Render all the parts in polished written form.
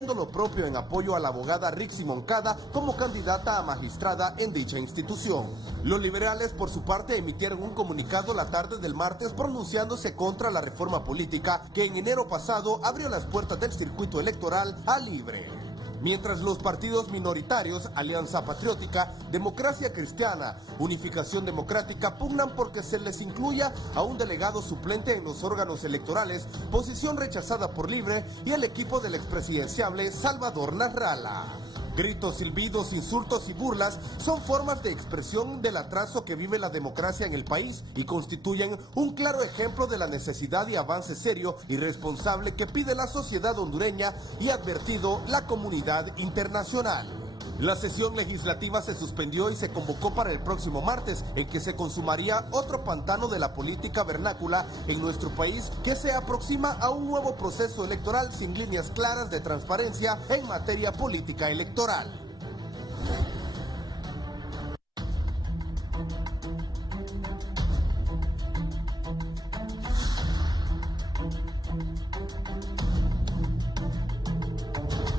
Lo propio en apoyo a la abogada Rixi Moncada como candidata a magistrada en dicha institución. Los liberales, por su parte, emitieron un comunicado la tarde del martes pronunciándose contra la reforma política que en enero pasado abrió las puertas del circuito electoral a libre. Mientras los partidos minoritarios, Alianza Patriótica, Democracia Cristiana, Unificación Democrática, pugnan porque se les incluya a un delegado suplente en los órganos electorales, posición rechazada por Libre y el equipo del expresidenciable Salvador Nasralla. Gritos, silbidos, insultos y burlas son formas de expresión del atraso que vive la democracia en el país y constituyen un claro ejemplo de la necesidad y avance serio y responsable que pide la sociedad hondureña y advertido la comunidad internacional. La sesión legislativa se suspendió y se convocó para el próximo martes, en que se consumaría otro pantano de la política vernácula en nuestro país que se aproxima a un nuevo proceso electoral sin líneas claras de transparencia en materia política electoral.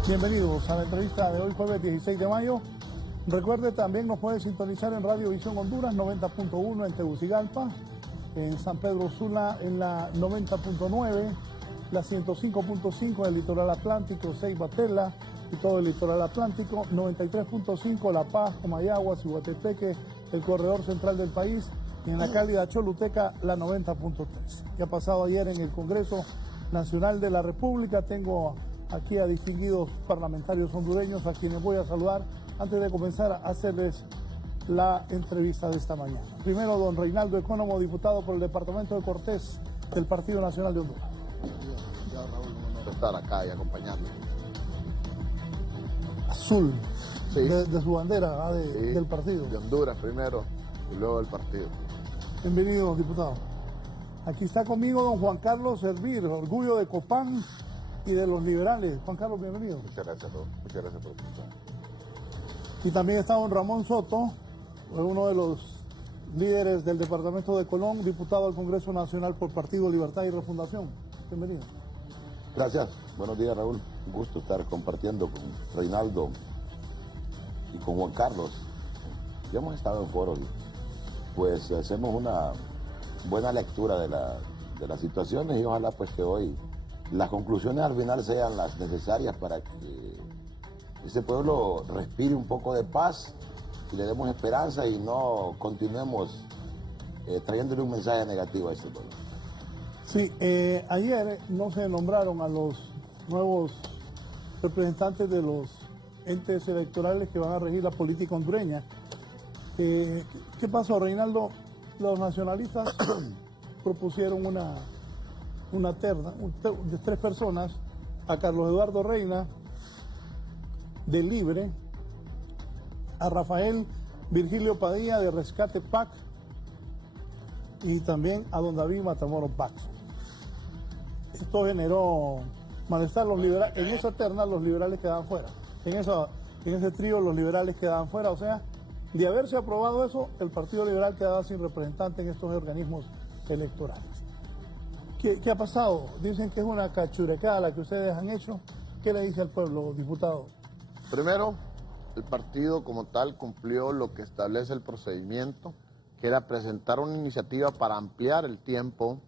Bienvenidos a la entrevista de hoy, jueves 16 de mayo. Recuerde, también nos puede sintonizar en Radio Visión Honduras 90.1 en Tegucigalpa, en San Pedro Sula en la 90.9, la 105.5 en el litoral atlántico, Ceiba, Tela y todo el litoral atlántico, 93.5 La Paz, Comayagua, Cihuatepeque, el corredor central del país, y en la cálida Choluteca la 90.3. ¿Qué ha pasado ayer en el Congreso Nacional de la República? Tengo aquí a distinguidos parlamentarios hondureños a quienes voy a saludar antes de comenzar a hacerles la entrevista de esta mañana. Primero, don Reinaldo Economo, diputado por el departamento de Cortés del Partido Nacional de Honduras. Ya, Raúl, un honor estar acá y acompañarlo. Azul, sí. de su bandera, Sí, del partido. De Honduras primero y luego del partido. Bienvenido, diputado. Aquí está conmigo don Juan Carlos Servir, orgullo de Copán y de los liberales. Juan Carlos, bienvenido. Muchas gracias, Raúl. Muchas gracias por escuchar. Y también está don Ramón Soto, uno de los líderes del departamento de Colón, diputado al Congreso Nacional por Partido Libertad y Refundación. Bienvenido. Gracias. Buenos días, Raúl. Un gusto estar compartiendo con Reinaldo y con Juan Carlos. Ya hemos estado en foros, pues hacemos una buena lectura de las situaciones y ojalá pues que hoy las conclusiones al final sean las necesarias para que ese pueblo respire un poco de paz y le demos esperanza y no continuemos trayéndole un mensaje negativo a este pueblo. Sí, ayer no se nombraron a los nuevos representantes de los entes electorales que van a regir la política hondureña. ¿Qué pasó, Reinaldo? Los nacionalistas propusieron una terna de 3 personas, a Carlos Eduardo Reina, de Libre, a Rafael Virgilio Padilla, de Rescate PAC, y también a don David Matamoros Baxo. Esto generó malestar. Los liberales, en esa terna los liberales quedaban fuera. En ese trío los liberales quedaban fuera. O sea, de haberse aprobado eso, el Partido Liberal quedaba sin representante en estos organismos electorales. ¿Qué ha pasado? Dicen que es una cachurecada la que ustedes han hecho. ¿Qué le dice al pueblo, diputado? Primero, el partido como tal cumplió lo que establece el procedimiento, que era presentar una iniciativa para ampliar el tiempo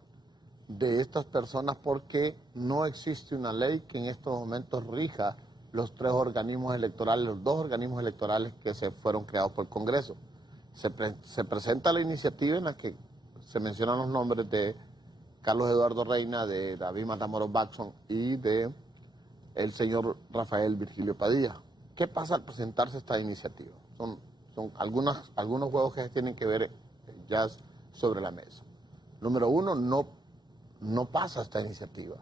de estas personas porque no existe una ley que en estos momentos rija los 3 organismos electorales, los 2 organismos electorales que se fueron creados por el Congreso. Se presenta la iniciativa en la que se mencionan los nombres de Carlos Eduardo Reina, de David Matamoros Baxo y de el señor Rafael Virgilio Padilla. ¿Qué pasa al presentarse esta iniciativa? Son algunos juegos que tienen que ver ya sobre la mesa. Número 1, no pasa esta iniciativa.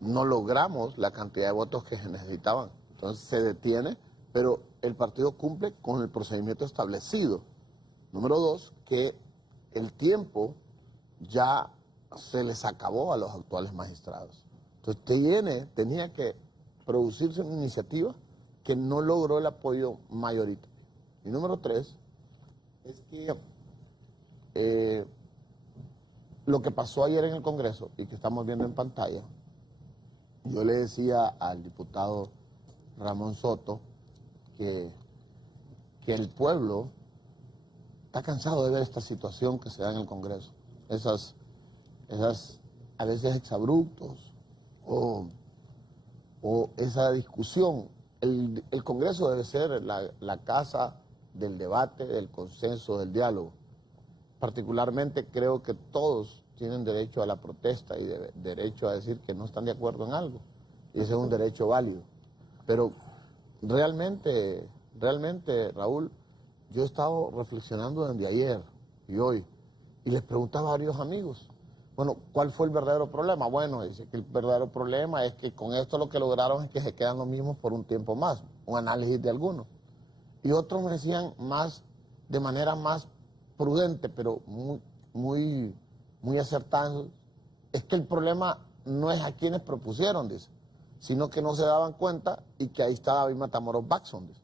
No logramos la cantidad de votos que se necesitaban. Entonces se detiene, pero el partido cumple con el procedimiento establecido. Número 2, que el tiempo ya se les acabó a los actuales magistrados. Entonces tenía que producirse una iniciativa que no logró el apoyo mayoritario. Y número 3, es que lo que pasó ayer en el Congreso y que estamos viendo en pantalla yo le decía al diputado Ramón Soto que el pueblo está cansado de ver esta situación que se da en el Congreso. Esas a veces exabruptos o esa discusión. El Congreso debe ser la casa del debate, del consenso, del diálogo. Particularmente creo que todos tienen derecho a la protesta y derecho a decir que no están de acuerdo en algo. Y ese es un derecho válido. Pero realmente, Raúl, yo he estado reflexionando desde ayer y hoy, y les preguntaba a varios amigos, bueno, ¿cuál fue el verdadero problema? Bueno, dice que el verdadero problema es que con esto lo que lograron es que se quedan los mismos por un tiempo más, un análisis de algunos. Y otros me decían de manera más prudente, pero muy acertada, es que el problema no es a quienes propusieron, dice, sino que no se daban cuenta y que ahí está David Matamoros Baxon, dice.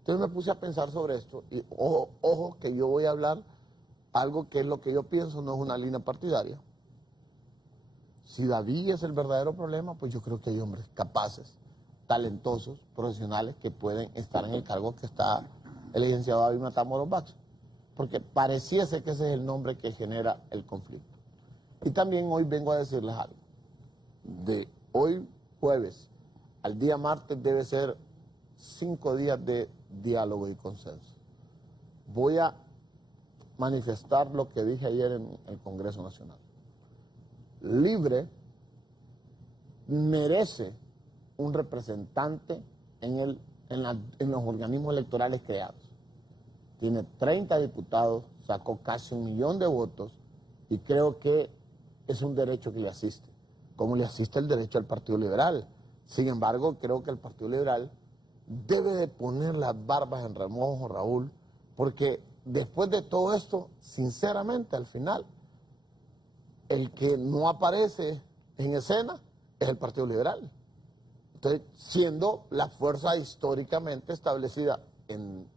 Entonces me puse a pensar sobre esto y ojo que yo voy a hablar algo que es lo que yo pienso, no es una línea partidaria. Si David es el verdadero problema, pues yo creo que hay hombres capaces, talentosos, profesionales que pueden estar en el cargo que está el licenciado David Matamoros Baxon, porque pareciese que ese es el nombre que genera el conflicto. Y también hoy vengo a decirles algo. De hoy jueves al día martes debe ser 5 días de diálogo y consenso. Voy a manifestar lo que dije ayer en el Congreso Nacional. Libre merece un representante en los organismos electorales creados. Tiene 30 diputados, sacó casi 1 millón de votos y creo que es un derecho que le asiste, como le asiste el derecho al Partido Liberal. Sin embargo, creo que el Partido Liberal debe de poner las barbas en remojo, Raúl, porque después de todo esto, sinceramente, al final, el que no aparece en escena es el Partido Liberal. Entonces, siendo la fuerza históricamente establecida en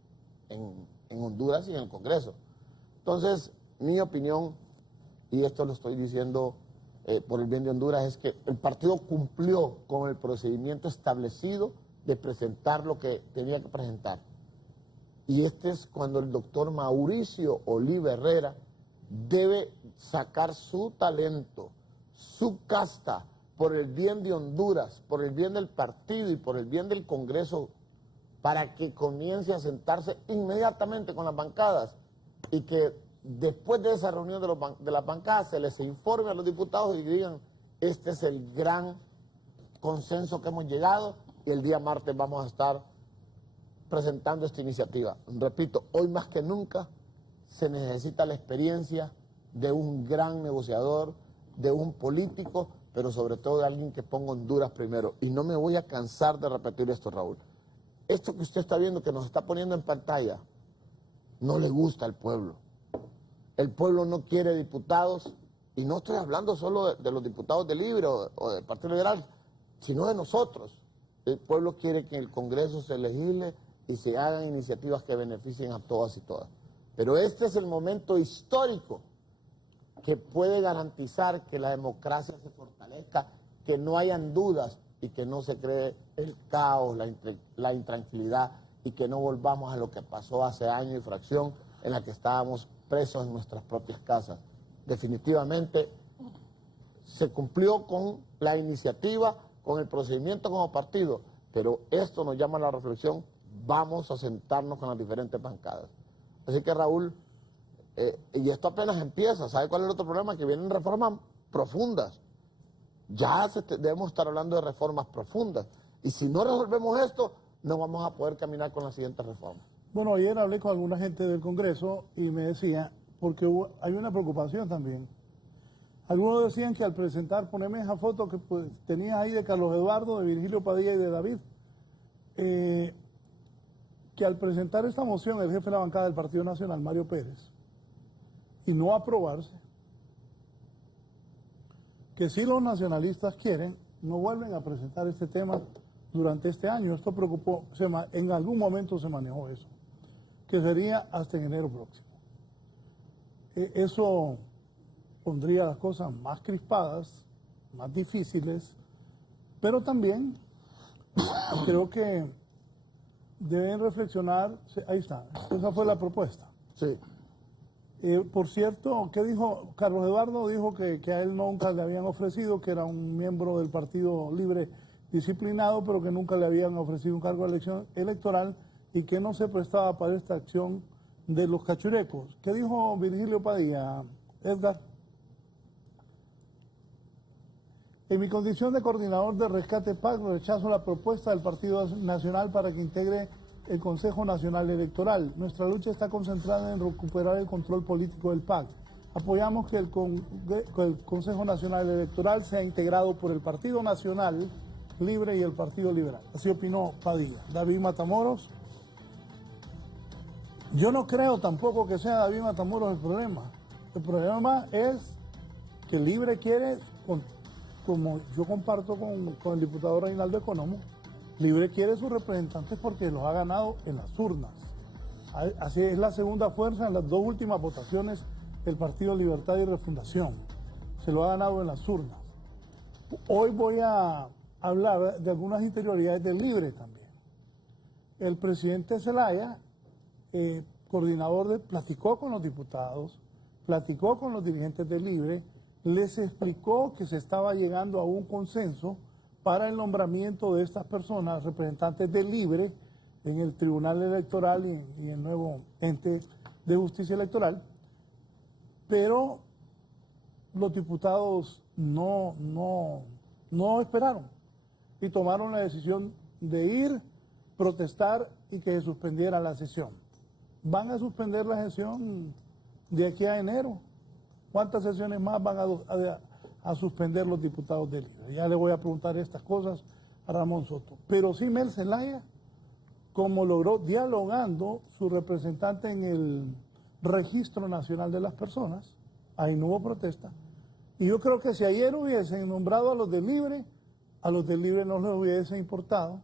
Honduras y en el Congreso. Entonces, mi opinión, y esto lo estoy diciendo por el bien de Honduras, es que el partido cumplió con el procedimiento establecido de presentar lo que tenía que presentar. Y este es cuando el doctor Mauricio Oliva Herrera debe sacar su talento, su casta, por el bien de Honduras, por el bien del partido y por el bien del Congreso, para que comience a sentarse inmediatamente con las bancadas y que después de esa reunión de las bancadas se les informe a los diputados y digan, este es el gran consenso que hemos llegado y el día martes vamos a estar presentando esta iniciativa. Repito, hoy más que nunca se necesita la experiencia de un gran negociador, de un político, pero sobre todo de alguien que ponga Honduras primero. Y no me voy a cansar de repetir esto, Raúl. Esto que usted está viendo, que nos está poniendo en pantalla, no le gusta al pueblo. El pueblo no quiere diputados, y no estoy hablando solo de los diputados del Libre o del Partido Liberal, sino de nosotros. El pueblo quiere que en el Congreso se legisle y se hagan iniciativas que beneficien a todas y todas. Pero este es el momento histórico que puede garantizar que la democracia se fortalezca, que no hayan dudas y que no se cree el caos, la intranquilidad y que no volvamos a lo que pasó hace año y fracción en la que estábamos presos en nuestras propias casas. Definitivamente se cumplió con la iniciativa, con el procedimiento como partido, pero esto nos llama a la reflexión, vamos a sentarnos con las diferentes bancadas. Así que Raúl, y esto apenas empieza, ¿sabe cuál es el otro problema? Que vienen reformas profundas. Ya debemos estar hablando de reformas profundas. Y si no resolvemos esto, no vamos a poder caminar con las siguientes reformas. Bueno, ayer hablé con alguna gente del Congreso y me decía, porque hay una preocupación también. Algunos decían que al presentar, poneme esa foto que pues, tenías ahí de Carlos Eduardo, de Virgilio Padilla y de David, que al presentar esta moción el jefe de la bancada del Partido Nacional, Mario Pérez, y no aprobarse, que si los nacionalistas quieren, no vuelven a presentar este tema durante este año. Esto preocupó, en algún momento se manejó eso, que sería hasta en enero próximo. Eso pondría las cosas más crispadas, más difíciles, Pero también creo que deben reflexionar, ahí está, esa fue la propuesta. Sí. Por cierto, ¿qué dijo? Carlos Eduardo dijo que a él nunca le habían ofrecido, que era un miembro del Partido Libre disciplinado, pero que nunca le habían ofrecido un cargo de elección electoral y que no se prestaba para esta acción de los cachurecos. ¿Qué dijo Virgilio Padilla, Edgar? En mi condición de coordinador de Rescate PAC, rechazo la propuesta del Partido Nacional para que integre el Consejo Nacional Electoral. Nuestra lucha está concentrada en recuperar el control político del PAC. Apoyamos que el Consejo Nacional Electoral sea integrado por el Partido Nacional Libre y el Partido Liberal. Así opinó Padilla. David Matamoros. Yo no creo tampoco que sea David Matamoros el problema. El problema es que Libre quiere, como yo comparto con el diputado Reinaldo Economo, Libre quiere sus representantes porque los ha ganado en las urnas. Así es la segunda fuerza en las dos últimas votaciones del Partido Libertad y Refundación. Se lo ha ganado en las urnas. Hoy voy a hablar de algunas interioridades del Libre también. El presidente Zelaya, platicó con los diputados, platicó con los dirigentes del Libre, les explicó que se estaba llegando a un consenso para el nombramiento de estas personas, representantes del Libre, en el Tribunal Electoral y el nuevo ente de justicia electoral, pero los diputados no esperaron y tomaron la decisión de ir, protestar y que se suspendiera la sesión. Van a suspender la sesión de aquí a enero. ¿Cuántas sesiones más van a suspender los diputados del Libre? Ya le voy a preguntar estas cosas a Ramón Soto. Pero sí, Mel Zelaya, como logró dialogando su representante en el Registro Nacional de las Personas, ahí no hubo protesta. Y yo creo que si ayer hubiesen nombrado a los del Libre no les hubiese importado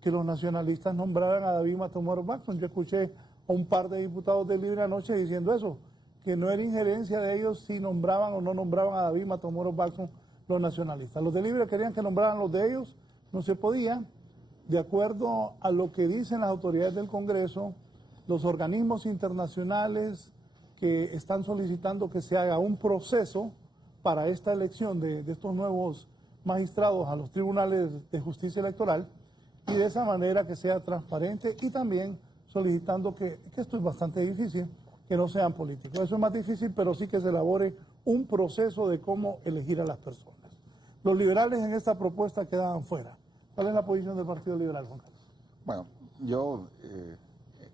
que los nacionalistas nombraran a David Matamoros Watson. Yo escuché a un par de diputados del Libre anoche diciendo eso, que no era injerencia de ellos si nombraban o no nombraban a David Matamoros Watson los nacionalistas. Los del Libre querían que nombraran los de ellos, no se podía. De acuerdo a lo que dicen las autoridades del Congreso, los organismos internacionales que están solicitando que se haga un proceso para esta elección de estos nuevos magistrados a los tribunales de justicia electoral, y de esa manera que sea transparente, y también solicitando que esto es bastante difícil, que no sean políticos. Eso es más difícil, pero sí que se elabore un proceso de cómo elegir a las personas. Los liberales en esta propuesta quedaban fuera. ¿Cuál es la posición del Partido Liberal, Juan Carlos? Bueno, yo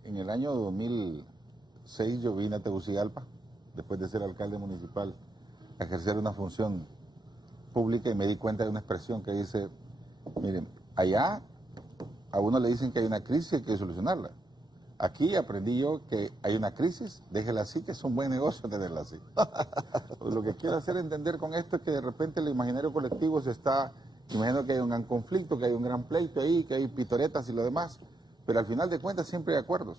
en el año 2006 yo vine a Tegucigalpa, después de ser alcalde municipal, a ejercer una función pública, y me di cuenta de una expresión que dice, miren, allá a uno le dicen que hay una crisis y hay que solucionarla. Aquí aprendí yo que hay una crisis, déjela así, que es un buen negocio tenerla así. Lo que quiero hacer entender con esto es que de repente el imaginario colectivo se está imaginando que hay un gran conflicto, que hay un gran pleito ahí, que hay pitoretas y lo demás, pero al final de cuentas siempre hay acuerdos.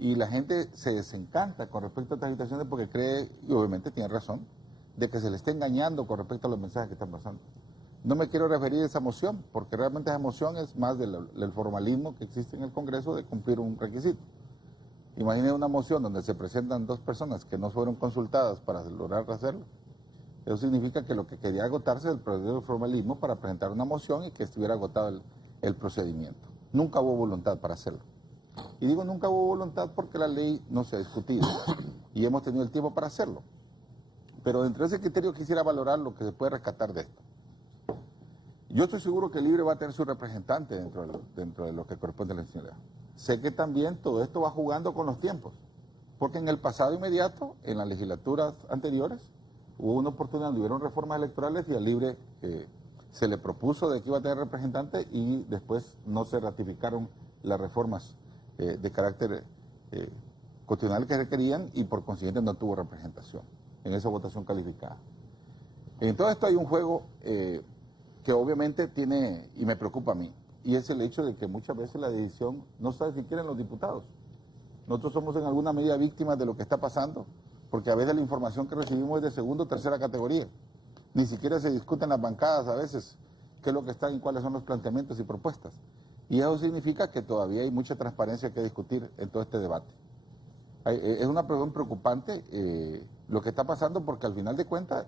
Y la gente se desencanta con respecto a estas agitaciones porque cree, y obviamente tiene razón, de que se le está engañando con respecto a los mensajes que están pasando. No me quiero referir a esa moción, porque realmente esa moción es más del formalismo que existe en el Congreso de cumplir un requisito. Imaginen una moción donde se presentan dos personas que no fueron consultadas para lograr hacerlo. Eso significa que lo que quería agotarse es el proceso del formalismo para presentar una moción y que estuviera agotado el procedimiento. Nunca hubo voluntad para hacerlo. Y digo nunca hubo voluntad porque la ley no se ha discutido y hemos tenido el tiempo para hacerlo. Pero dentro de ese criterio quisiera valorar lo que se puede rescatar de esto. Yo estoy seguro que el Libre va a tener su representante dentro de lo que corresponde a la nacionalidad. Sé que también todo esto va jugando con los tiempos, porque en el pasado inmediato, en las legislaturas anteriores, hubo una oportunidad donde hubieron reformas electorales y al Libre se le propuso de que iba a tener representante y después no se ratificaron las reformas de carácter constitucional que requerían y por consiguiente no tuvo representación en esa votación calificada. En todo esto hay un juego que obviamente tiene, y me preocupa a mí, y es el hecho de que muchas veces la decisión no sabe si quieren los diputados. Nosotros somos en alguna medida víctimas de lo que está pasando, porque a veces la información que recibimos es de segunda o tercera categoría. Ni siquiera se discuten las bancadas a veces, qué es lo que están y cuáles son los planteamientos y propuestas. Y eso significa que todavía hay mucha transparencia que discutir en todo este debate. Es una pregunta preocupante lo que está pasando, porque al final de cuentas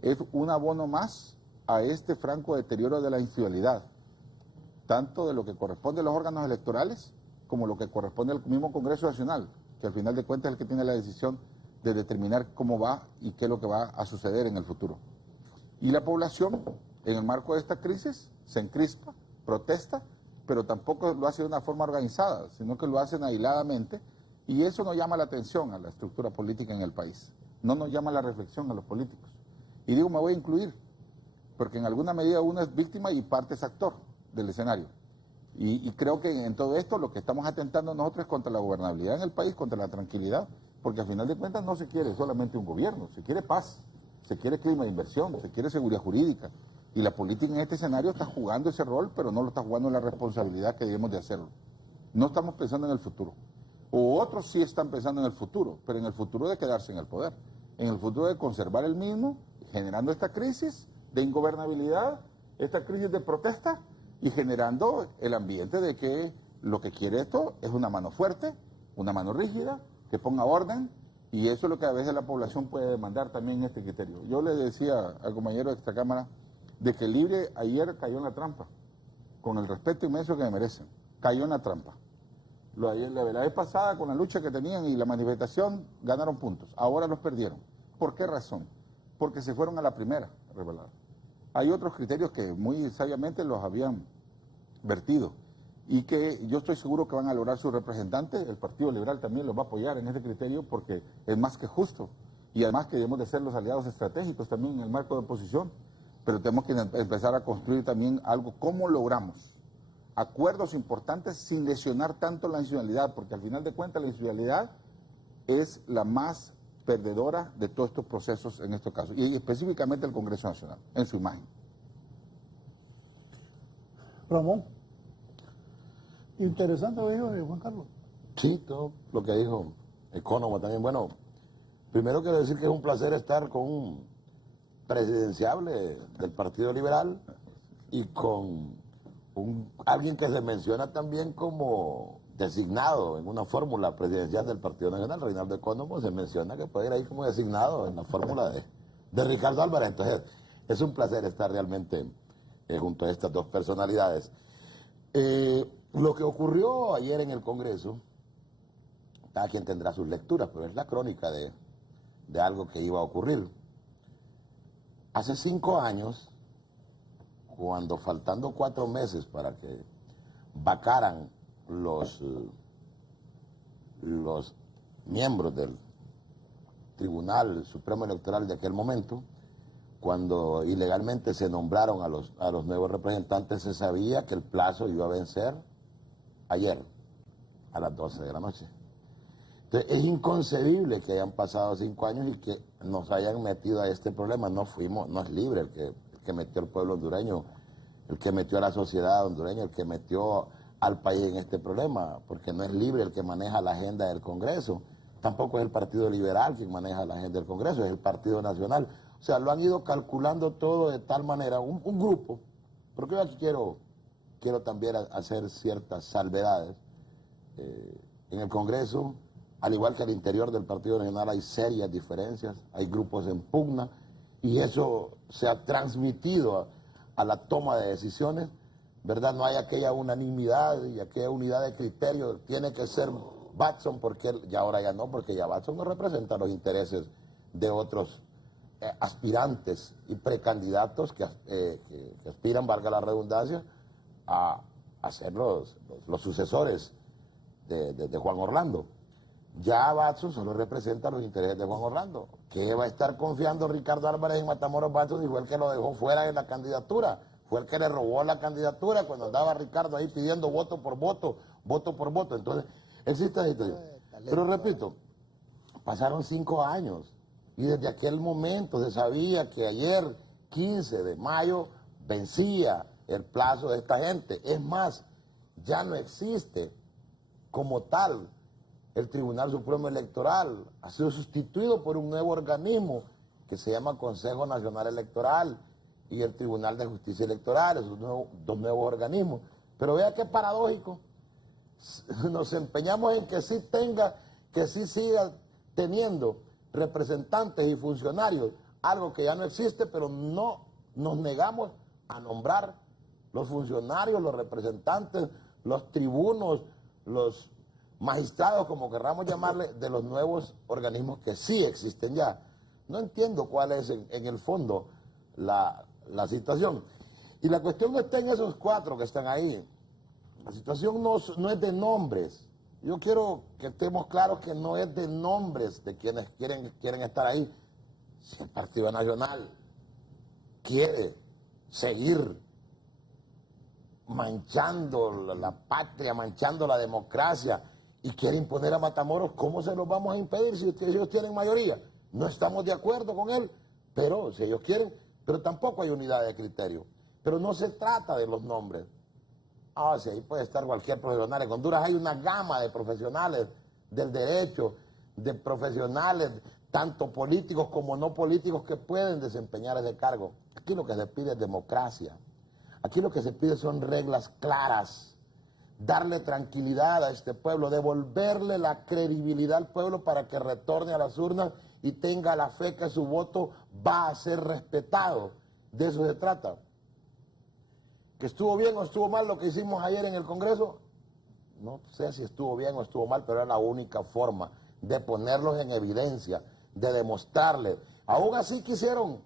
es un abono más a este franco deterioro de la institucionalidad, tanto de lo que corresponde a los órganos electorales como lo que corresponde al mismo Congreso Nacional, que al final de cuentas es el que tiene la decisión de determinar cómo va y qué es lo que va a suceder en el futuro. Y la población, en el marco de esta crisis, se encrispa, protesta, pero tampoco lo hace de una forma organizada, sino que lo hacen aisladamente, y eso no llama la atención a la estructura política en el país, no nos llama la reflexión a los políticos. Y digo, me voy a incluir, porque en alguna medida uno es víctima y parte es actor del escenario. Y creo que en todo esto lo que estamos atentando nosotros es contra la gobernabilidad en el país, contra la tranquilidad, porque al final de cuentas no se quiere solamente un gobierno, se quiere paz, se quiere clima de inversión, se quiere seguridad jurídica. Y la política en este escenario está jugando ese rol, pero no lo está jugando en la responsabilidad que debemos de hacerlo. No estamos pensando en el futuro. O otros sí están pensando en el futuro, pero en el futuro de quedarse en el poder, en el futuro de conservar el mismo, generando esta crisis de ingobernabilidad, esta crisis de protesta, y generando el ambiente de que lo que quiere esto es una mano fuerte, una mano rígida, que ponga orden, y eso es lo que a veces la población puede demandar también en este criterio. Yo le decía al compañero de esta Cámara de que Libre ayer cayó en la trampa, con el respeto inmenso que me merecen, cayó en la trampa. La vez pasada, con la lucha que tenían y la manifestación, ganaron puntos, ahora los perdieron. ¿Por qué razón? Porque se fueron a la primera a revelar. Hay otros criterios que muy sabiamente los habían vertido y que yo estoy seguro que van a lograr sus representantes. El Partido Liberal también los va a apoyar en este criterio porque es más que justo, y además que debemos de ser los aliados estratégicos también en el marco de oposición, pero tenemos que empezar a construir también algo. ¿Cómo logramos acuerdos importantes sin lesionar tanto la institucionalidad? Porque al final de cuentas la institucionalidad es la más perdedora de todos estos procesos en estos casos, y específicamente el Congreso Nacional, en su imagen. Ramón, interesante lo que dijo Juan Carlos. Sí, todo lo que dijo Economo también. Bueno, primero quiero decir que es un placer estar con un presidenciable del Partido Liberal y con alguien que se menciona también como designado en una fórmula presidencial del Partido Nacional. Reinaldo Economo se menciona que puede ir ahí como designado en la fórmula de Ricardo Álvarez. Entonces, es un placer estar realmente junto a estas dos personalidades. Lo que ocurrió ayer en el Congreso, cada quien tendrá sus lecturas, pero es la crónica de algo que iba a ocurrir. Hace 5 años, cuando faltando 4 meses para que vacaran los miembros del Tribunal Supremo Electoral de aquel momento, cuando ilegalmente se nombraron a los nuevos representantes, se sabía que el plazo iba a vencer ayer, a las 12 de la noche. Entonces, es inconcebible que hayan pasado 5 años y que nos hayan metido a este problema. No es Libre el que metió al pueblo hondureño, el que metió a la sociedad hondureña, el que metió al país en este problema, porque no es Libre el que maneja la agenda del Congreso, tampoco es el Partido Liberal quien maneja la agenda del Congreso, es el Partido Nacional. O sea, lo han ido calculando todo de tal manera, un grupo, porque yo aquí quiero también hacer ciertas salvedades. En el Congreso, al igual que al interior del Partido Nacional, hay serias diferencias, hay grupos en pugna, y eso se ha transmitido a la toma de decisiones, ¿verdad? No hay aquella unanimidad y aquella unidad de criterio. Tiene que ser Watson, porque ya ahora ya no, porque ya Watson no representa los intereses de otros aspirantes y precandidatos que aspiran, valga la redundancia, a ser los sucesores de Juan Orlando. Ya Watson solo representa los intereses de Juan Orlando. ¿Qué va a estar confiando Ricardo Álvarez en Matamoros Watson? Y fue el que lo dejó fuera de la candidatura. Fue el que le robó la candidatura cuando andaba Ricardo ahí pidiendo voto por voto, voto por voto. Entonces, existe esta situación. Pero repito, pasaron 5 años y desde aquel momento se sabía que ayer, 15 de mayo, vencía el plazo de esta gente. Es más, ya no existe como tal el Tribunal Supremo Electoral. Ha sido sustituido por un nuevo organismo que se llama Consejo Nacional Electoral. y el Tribunal de Justicia Electoral, esos dos nuevos organismos. Pero vea qué paradójico, nos empeñamos en que sí siga teniendo representantes y funcionarios, algo que ya no existe, pero no nos negamos a nombrar los funcionarios, los representantes, los tribunos, los magistrados, como querramos llamarle, de los nuevos organismos que sí existen ya. No entiendo cuál es en el fondo la situación. Y la cuestión no está en esos 4 que están ahí. La situación no es de nombres. Yo quiero que estemos claros que no es de nombres de quienes quieren estar ahí. Si el Partido Nacional quiere seguir manchando la patria, manchando la democracia y quiere imponer a Matamoros, ¿cómo se los vamos a impedir si ellos tienen mayoría? No estamos de acuerdo con él, pero si ellos quieren, pero tampoco hay unidad de criterio. Pero no se trata de los nombres. Sí, ahí puede estar cualquier profesional. En Honduras hay una gama de profesionales del derecho, de profesionales, tanto políticos como no políticos, que pueden desempeñar ese cargo. Aquí lo que se pide es democracia. Aquí lo que se pide son reglas claras, darle tranquilidad a este pueblo, devolverle la credibilidad al pueblo para que retorne a las urnas y tenga la fe que su voto va a ser respetado. De eso se trata. ¿Que estuvo bien o estuvo mal lo que hicimos ayer en el Congreso? No sé si estuvo bien o estuvo mal, pero era la única forma de ponerlos en evidencia, de demostrarles. Aún así quisieron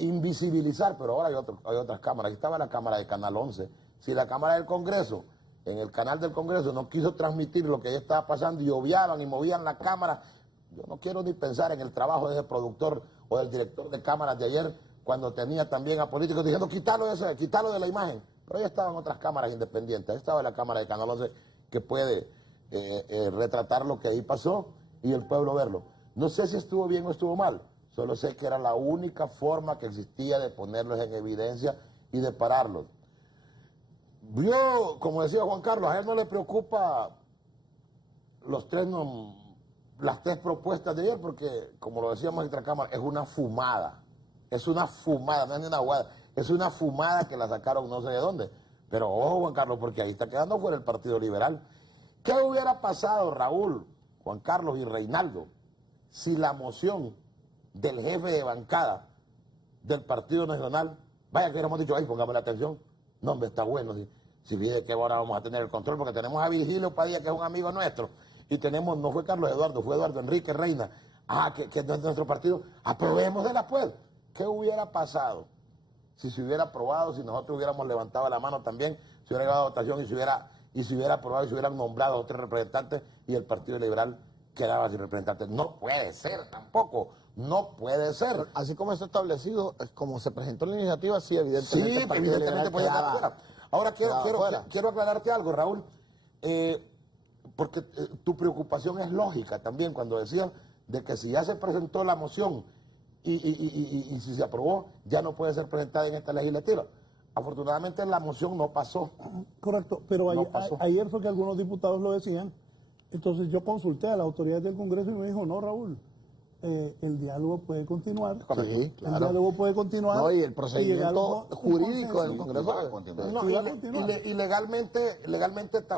invisibilizar, pero ahora hay otras cámaras. Aquí estaba la cámara de Canal 11. Si la cámara del Congreso, en el canal del Congreso, no quiso transmitir lo que ya estaba pasando y obviaban y movían la cámara, yo no quiero ni pensar en el trabajo de ese productor o del director de cámaras de ayer, cuando tenía también a políticos diciendo quítalo de la imagen. Pero ahí estaban otras cámaras independientes. Ahí estaba la cámara de Canal 11 que puede retratar lo que ahí pasó y el pueblo verlo. No sé si estuvo bien o estuvo mal. Solo sé que era la única forma que existía de ponerlos en evidencia y de pararlos. Como decía Juan Carlos, a él no le preocupa las 3 propuestas de ayer porque, como lo decíamos en nuestra cámara, es una fumada. Es una fumada, no es ni una aguada. Es una fumada que la sacaron no sé de dónde. Pero ojo, Juan Carlos, porque ahí está quedando fuera el Partido Liberal. ¿Qué hubiera pasado, Raúl, Juan Carlos y Reinaldo, si la moción del jefe de bancada del Partido Nacional, vaya que hubiéramos dicho, pongamos la atención, no, hombre, está bueno, si fíjate que ahora vamos a tener el control, porque tenemos a Virgilio Padilla, que es un amigo nuestro, y tenemos, no fue Carlos Eduardo, fue Eduardo Enrique Reina, que no es de nuestro partido, aprobémosla pues. ¿Qué hubiera pasado si se hubiera aprobado, si nosotros hubiéramos levantado la mano también, si hubiera llevado a votación y se hubiera aprobado y se hubieran nombrado a otros representantes y el Partido Liberal quedaba sin representantes? No puede ser tampoco, no puede ser. Así como está establecido, como se presentó la iniciativa, sí, evidentemente. Sí, el Partido evidentemente puede estar fuera. Ahora quiero aclararte algo, Raúl, porque tu preocupación es lógica también cuando decías de que si ya se presentó la moción y si se aprobó, ya no puede ser presentada en esta legislatura. Afortunadamente la moción no pasó. Correcto, pero No pasó. ayer fue que algunos diputados lo decían. Entonces yo consulté a las autoridades del Congreso y me dijo, no, Raúl, el diálogo puede continuar. Sí, claro. El diálogo puede continuar. No, y el procedimiento jurídico del consenso. Congreso Va a continuar. No, Y va a continuar. y legalmente,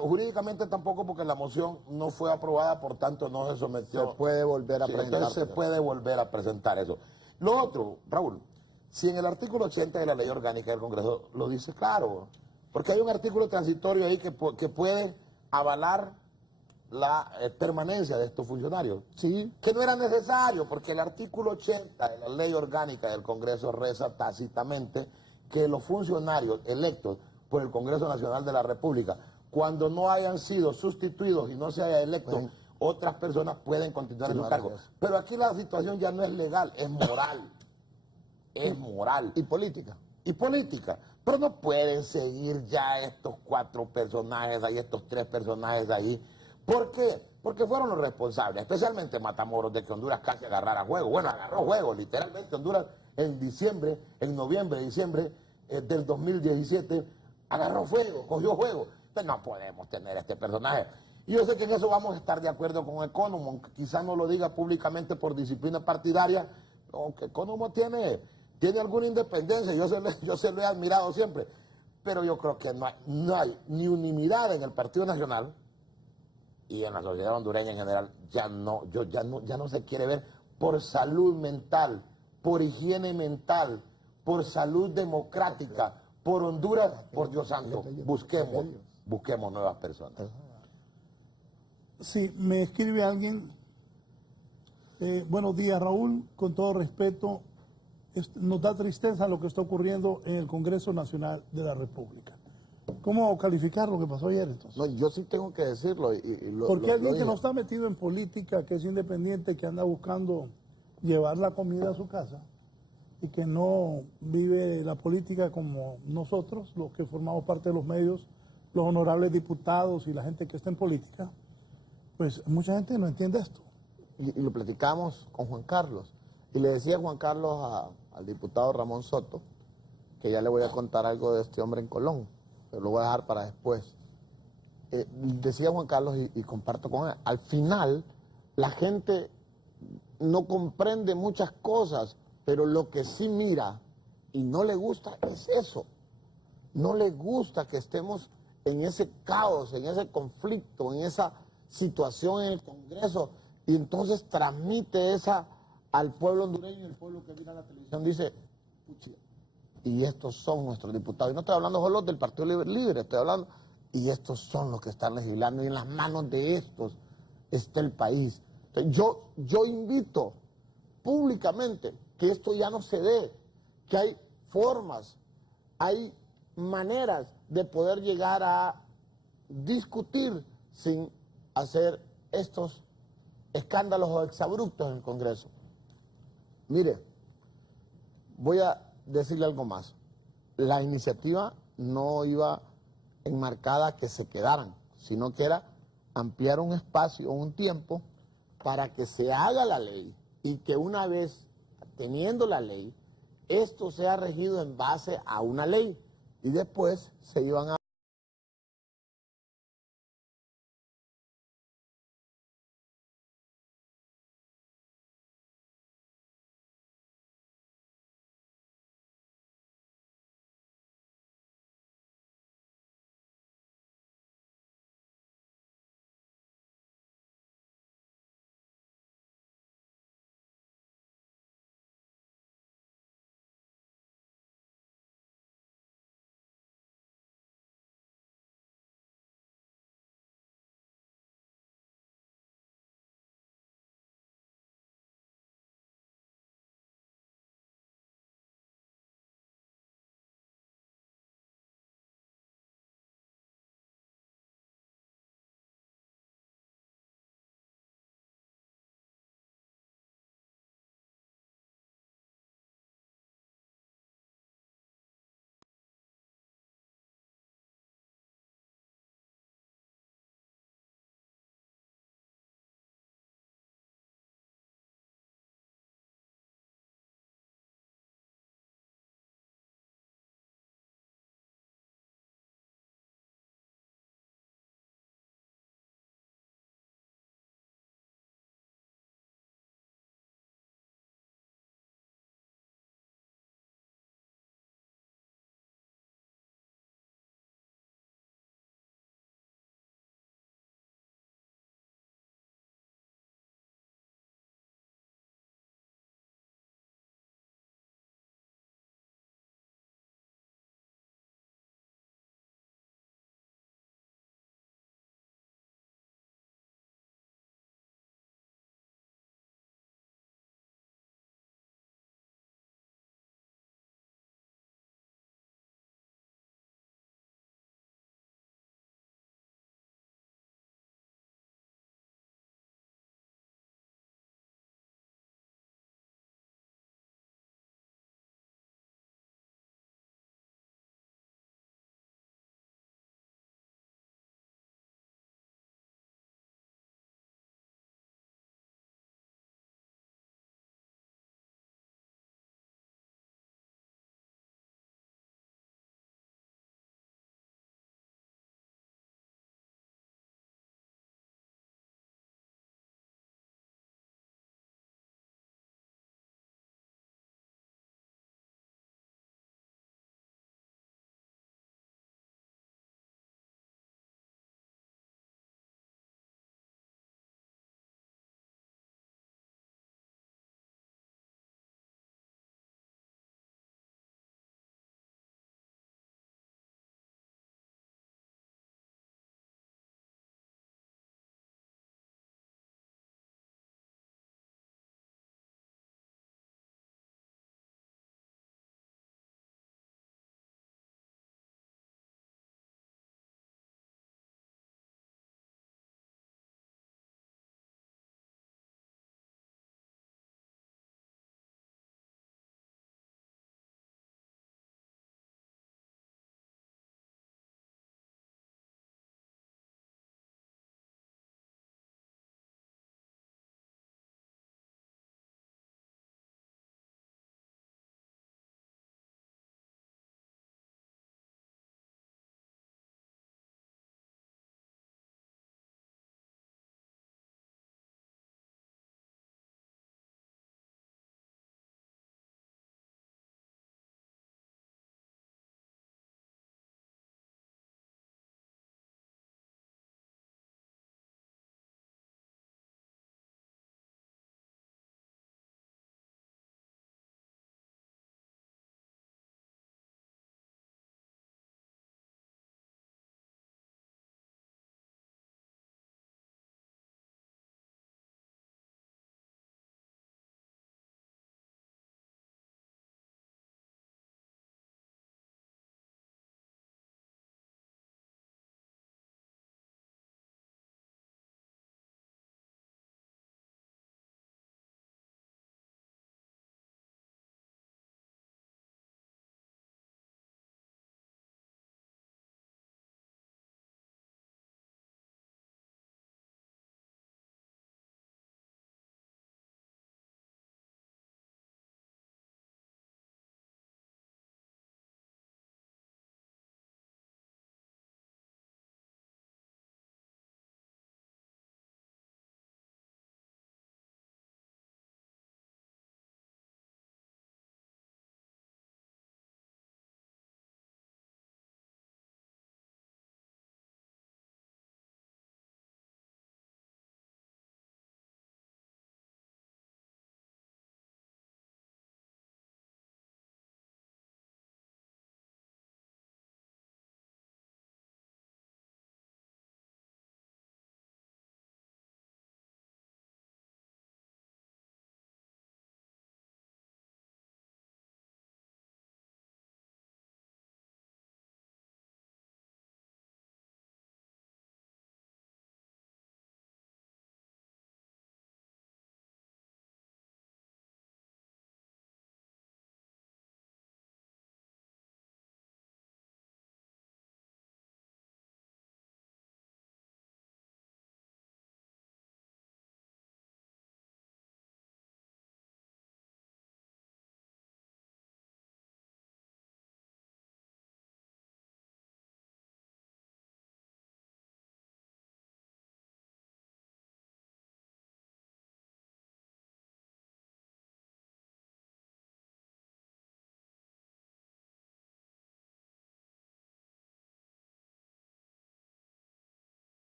jurídicamente tampoco, porque la moción no fue aprobada, por tanto no se sometió. Se puede volver a Sí, presentar. entonces se puede volver a presentar eso. Lo otro, Raúl, si en el artículo 80 de la Ley Orgánica del Congreso lo dice claro, porque hay un artículo transitorio ahí que puede avalar la permanencia de estos funcionarios. Sí. Que no era necesario, porque el artículo 80 de la Ley Orgánica del Congreso reza tácitamente que los funcionarios electos por el Congreso Nacional de la República, cuando no hayan sido sustituidos y no se haya electo, otras personas pueden continuar en su cargo. Pero aquí la situación ya no es legal, es moral. Es moral. Y política. Y política. Pero no pueden seguir ya estos 4 personajes ahí, estos 3 personajes ahí. ¿Por qué? Porque fueron los responsables, especialmente Matamoros, de que Honduras casi agarrara juego. Bueno, agarró juego, literalmente Honduras en noviembre, diciembre del 2017, agarró fuego, cogió juego. Entonces no podemos tener este personaje. Y yo sé que en eso vamos a estar de acuerdo con Economo, aunque quizás no lo diga públicamente por disciplina partidaria, aunque Economo tiene tiene alguna independencia, yo se lo he admirado siempre, pero yo creo que no hay ni unanimidad en el Partido Nacional y en la sociedad hondureña en general, ya no se quiere ver por salud mental, por higiene mental, por salud democrática, por Honduras, por Dios santo, busquemos nuevas personas. Sí, me escribe alguien, buenos días Raúl, con todo respeto, nos da tristeza lo que está ocurriendo en el Congreso Nacional de la República. ¿Cómo calificar lo que pasó ayer entonces? No, yo sí tengo que decirlo. Porque alguien que no está metido en política, que es independiente, que anda buscando llevar la comida a su casa y que no vive la política como nosotros, los que formamos parte de los medios, los honorables diputados y la gente que está en política, pues mucha gente no entiende esto. Y lo platicamos con Juan Carlos. Y le decía Juan Carlos al diputado Ramón Soto que ya le voy a contar algo de este hombre en Colón, pero lo voy a dejar para después. Decía Juan Carlos, y comparto con él, al final la gente no comprende muchas cosas, pero lo que sí mira y no le gusta es eso. No le gusta que estemos en ese caos, en ese conflicto, en esa situación en el Congreso, y entonces transmite esa al pueblo hondureño, y el pueblo que mira la televisión dice, pucha, y estos son nuestros diputados. Y no estoy hablando solo del Partido Libre, estoy hablando, y estos son los que están legislando, y en las manos de estos está el país. Entonces, yo invito públicamente que esto ya no se dé, que hay formas, hay maneras de poder llegar a discutir sin hacer estos escándalos o exabruptos en el Congreso. Mire, voy a decirle algo más. La iniciativa no iba enmarcada a que se quedaran, sino que era ampliar un espacio, un tiempo, para que se haga la ley y que una vez teniendo la ley, esto sea regido en base a una ley y después se iban a